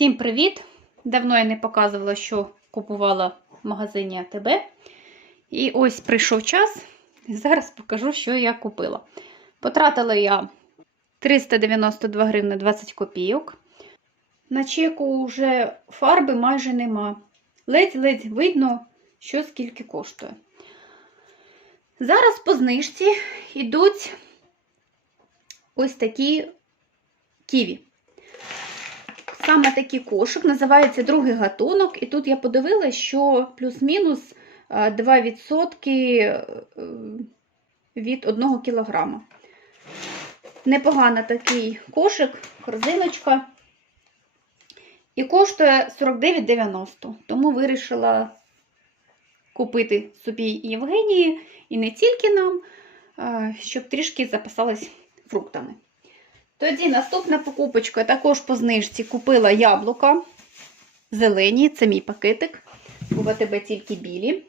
Всім привіт! Давно я не показувала, що купувала в магазині АТБ. І ось прийшов час. Зараз покажу, що я купила. Потратила я 392 гривни 20 копійок. На чеку вже фарби майже нема. Ледь-ледь видно, що скільки коштує. Зараз по знижці йдуть ось такі ківі. Саме такий кошик називається другий гатунок. І тут я подивилася, що плюс-мінус е, 2% від 1 кг. Непогано такий кошик, корзиночка. І коштує 49,90. Тому вирішила купити собі Євгенії і не тільки нам, е, щоб трішки запасалась фруктами. Тоді наступна покупочка також по знижці купила яблука зелені, це мій пакетик. У ВТБ тільки білі.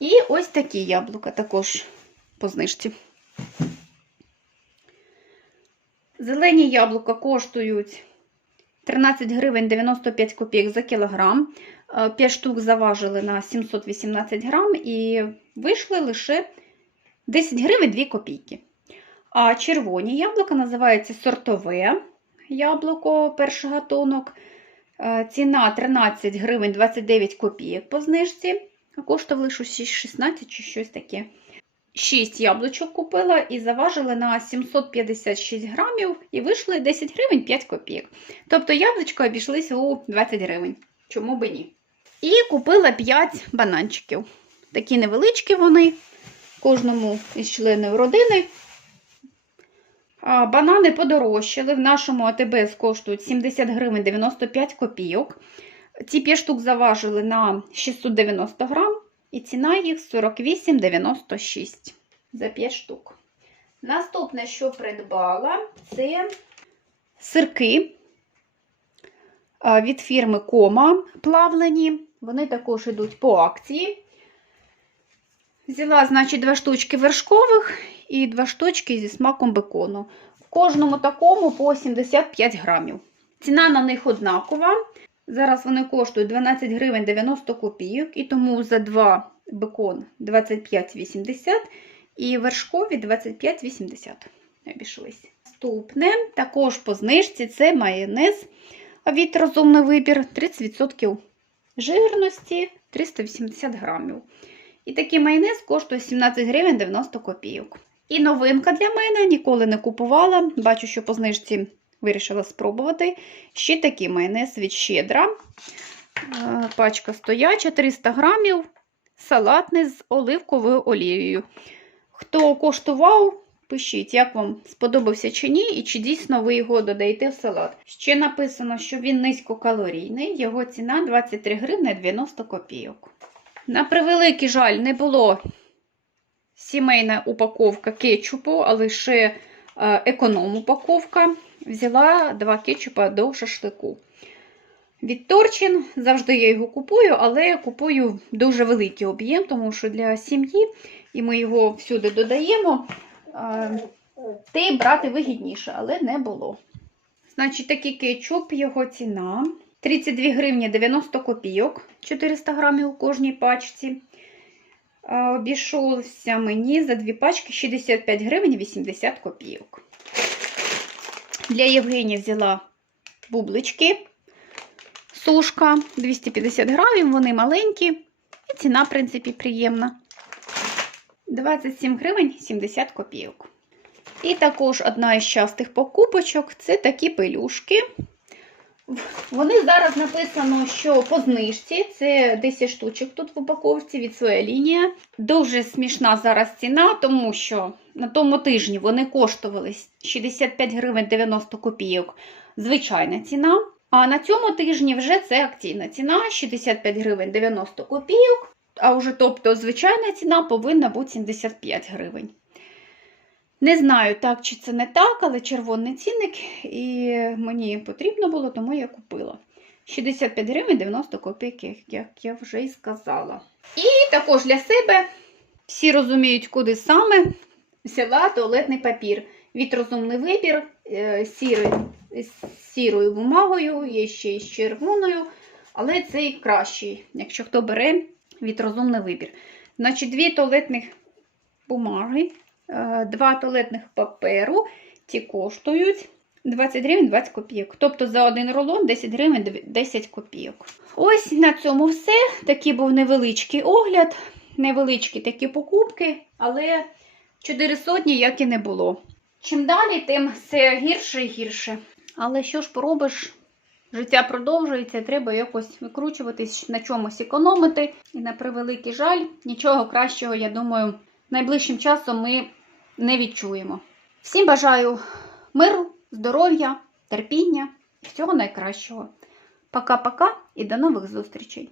І ось такі яблука також по знижці. Зелені яблука коштують 13 гривень 95 копійок за кілограм. 5 штук заважили на 718 грам і вийшли лише 10 гривень 2 копійки. А червоні яблука називається сортове яблуко, перший гатунок. Е, Ціна 13 гривень 29 копійок по знижці. Коштували щось 16 чи щось таке. 6 яблучок купила і заважили на 756 грамів і вийшли 10 гривень 5 копійок. Тобто яблучко обійшлися у 20 гривень. Чому би ні? І купила 5 бананчиків. Такі невеличкі вони, кожному із членів родини. Банани подорожчали. В нашому АТБ коштують 70 гривень 95 копійок. Ці 5 штук заважили на 690 грам, і ціна їх 48,96 за 5 штук. Наступне, що придбала, це сирки від фірми Кома плавлені. Вони також йдуть по акції. Взяла, значить, два штучки вершкових і два штучки зі смаком бекону. В кожному такому по 75 грамів. Ціна на них однакова. Зараз вони коштують 12 гривень 90 копійок, і тому за два бекон 25,80 і вершкові 25,80 обійшлись. Наступне, також по знижці, це майонез від розумний вибір 30% жирності 380 грамів. І такий майонез коштує 17 гривень 90 копійок. І новинка для мене ніколи не купувала. Бачу, що по знижці вирішила спробувати. Ще такий майонез від щедра. Е, Пачка стояча, 300 грамів, салатний з оливковою олією. Хто коштував, пишіть, як вам сподобався чи ні, і чи дійсно ви його додаєте в салат. Ще написано, що він низькокалорійний, його ціна 23 гривни 90 копійок. На превеликий жаль, не було сімейна упаковка кетчупу, а лише економ-упаковка. Взяла два кетчупа до шашлику. Від Торчин завжди я його купую, але я купую дуже великий об'єм, тому що для сім'ї, і ми його всюди додаємо, те брати вигідніше, але не було. Значить, такий кетчуп, його ціна 32 гривні 90 копійок, 400 грамів у кожній пачці. Обійшовся мені за дві пачки 65 гривень 80 копійок. Для Євгенії взяла бублички, сушка 250 грамів, вони маленькі, і ціна, в принципі, приємна. 27 гривень 70 копійок. І також одна із частих покупочок це такі пелюшки. Вони зараз написано, що по знижці це 10 штучок тут в упаковці від своя лінія. Дуже смішна зараз ціна, тому що на тому тижні вони коштували 65 гривень 90 копійок. Звичайна ціна. А на цьому тижні вже це акційна ціна 65 гривень 90 копійок. А вже, тобто, звичайна ціна повинна бути 75 гривень. Не знаю, так чи це не так, але червоний цінник, і мені потрібно було, тому я купила. 65 гривень 90 копійок, як я вже і сказала. І також для себе всі розуміють, куди саме взяла туалетний папір. Від розумний вибір, е, з сірою бумагою, є ще з червоною, але цей кращий, якщо хто бере від розумний вибір. Значить, дві туалетних бумаги, два туалетних паперу. Ці коштують 20 гривень 20 копійок. Тобто за один рулон 10 гривень 10 копійок. Ось на цьому все. Такий був невеличкий огляд, невеличкі такі покупки, але 4 сотні як і не було. Чим далі, тим все гірше і гірше. Але що ж поробиш? Життя продовжується, треба якось викручуватись, на чомусь економити. І на превеликий жаль, нічого кращого, я думаю, найближчим часом ми не відчуємо. Всім бажаю миру, здоров'я, терпіння, всього найкращого. Пока-пока і до нових зустрічей!